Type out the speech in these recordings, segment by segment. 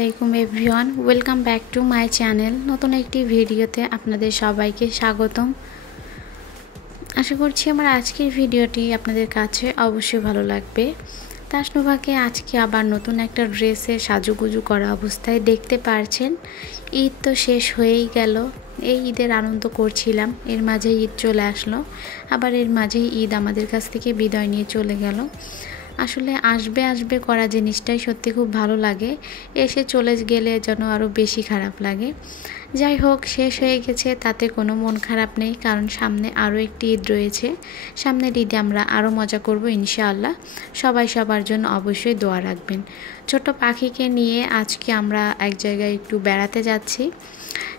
আলাইকুম everyone, welcome back to my channel. নতুন একটি ভিডিওতে আপনাদের সবাইকে স্বাগতম। আশা করছি আমার আজকের ভিডিওটি আপনাদের কাছে অবশ্যই ভালো লাগবে। তাসনুভাকে আজকে আবার নতুন একটা ড্রেসে সাজুগুজু করা অবস্থায় দেখতে পারছেন। ঈদ তো শেষ হয়েই গেল, এই ঈদের আনন্দ করছিলাম, এর মাঝে ঈদ চলে আসলো, আবার এর মাঝেই ঈদ আমাদের কাছ থেকে বিদায় নিয়ে চলে গেল। আসলে আসবে আসবে করা জিনিসটাই সত্যি খুব ভালো লাগে, এসে চলে গেলে যেন আরও বেশি খারাপ লাগে। যাই হোক, শেষ হয়ে গেছে, তাতে কোনো মন খারাপ নেই, কারণ সামনে আরও একটি ঈদ রয়েছে। সামনের ঈদে আমরা আরও মজা করব ইনশাআল্লাহ। সবাই সবার জন্য অবশ্যই দোয়া রাখবেন। ছোট পাখিকে নিয়ে আজকে আমরা এক জায়গায় একটু বেড়াতে যাচ্ছি,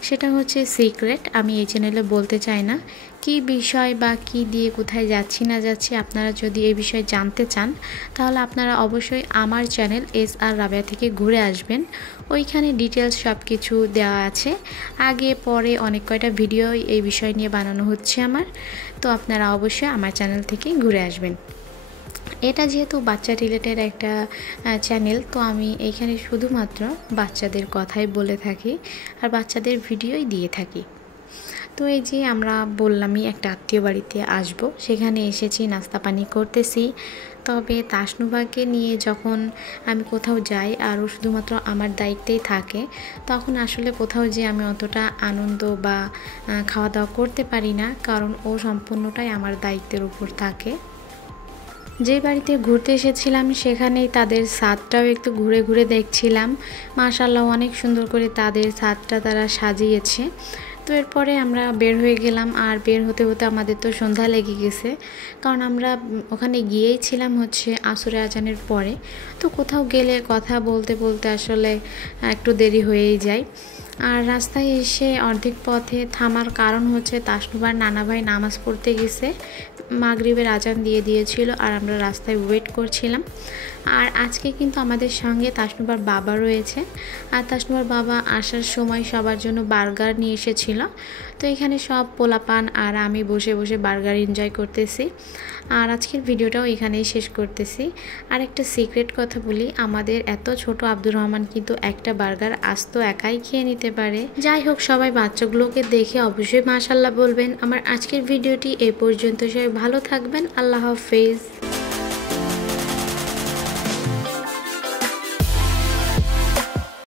সেটা হচ্ছে সিক্রেট, আমি এই চ্যানেলে বলতে চাই না কি বিষয় বা কি দিয়ে কোথায় যাচ্ছি না যাচ্ছি। আপনারা যদি এই বিষয়ে জানতে চান তাহলে আপনারা অবশ্যই আমার চ্যানেল SR রাবেয়া থেকে ঘুরে আসবেন, ওইখানে ডিটেলস সব কিছু দেওয়া আছে। আগে পরে অনেক কয়টা ভিডিও এই বিষয় নিয়ে বানানো হচ্ছে আমার, তো আপনারা অবশ্যই আমার চ্যানেল থেকে ঘুরে আসবেন। এটা যেহেতু বাচ্চা রিলেটেড একটা চ্যানেল, তো আমি এইখানে শুধুমাত্র বাচ্চাদের কথাই বলে থাকি আর বাচ্চাদের ভিডিওই দিয়ে থাকি। তো এই যে আমরা বললামই একটা আত্মীয় বাড়িতে আসব, সেখানে এসেছি, নাস্তা পানি করতেছি। তবে তাসনুভাকে নিয়ে যখন আমি কোথাও যাই আর ও শুধুমাত্র আমার দায়িত্বেই থাকে, তখন আসলে কোথাও যে আমি অতটা আনন্দ বা খাওয়া দাওয়া করতে পারি না, কারণ ও সম্পূর্ণটাই আমার দায়িত্বের উপর থাকে। যে বাড়িতে ঘুরতে এসেছিলাম সেখানেই তাদের ছাদটাও একটু ঘুরে ঘুরে দেখছিলাম। মাশাআল্লাহ, অনেক সুন্দর করে তাদের ছাদটা তারা সাজিয়েছে। তো এরপরে আমরা বের হয়ে গেলাম, আর বের হতে হতে আমাদের তো সন্ধ্যা লেগে গেছে, কারণ আমরা ওখানে গিয়েই ছিলাম হচ্ছে আসরে আজানের পরে। তো কোথাও গেলে কথা বলতে বলতে আসলে একটু দেরি হয়েই যায়। আর রাস্তায় এসে অর্ধেক পথে থামার কারণ হচ্ছে তাসনুভার নানা ভাই নামাজ পড়তে গেছে, মাগরিবের আজান দিয়ে দিয়েছিল, আর আমরা রাস্তায় ওয়েট করছিলাম। আর আজকে কিন্তু আমাদের সঙ্গে তাসনুভার বাবা রয়েছে, আর তাসনুভার বাবা আসার সময় সবার জন্য বার্গার নিয়ে এসেছিল। তো এখানে সব পোলাপান আর আমি বসে বসে বার্গার এনজয় করতেছি। আর আজকের ভিডিওটাও এখানেই শেষ করতেছি। আর একটা সিক্রেট কথা বলি, আমাদের এত ছোট আব্দুর রহমান কিন্তু একটা বার্গার আস্ত একাই খেয়ে নিতে পারে। যাই হোক, সবাই বাচ্চাগুলোকে দেখে অবশ্যই মাশাআল্লাহ বলবেন। আমার আজকের ভিডিওটি এই পর্যন্ত, সবাই ভালো থাকবেন, আল্লাহ হাফেজ।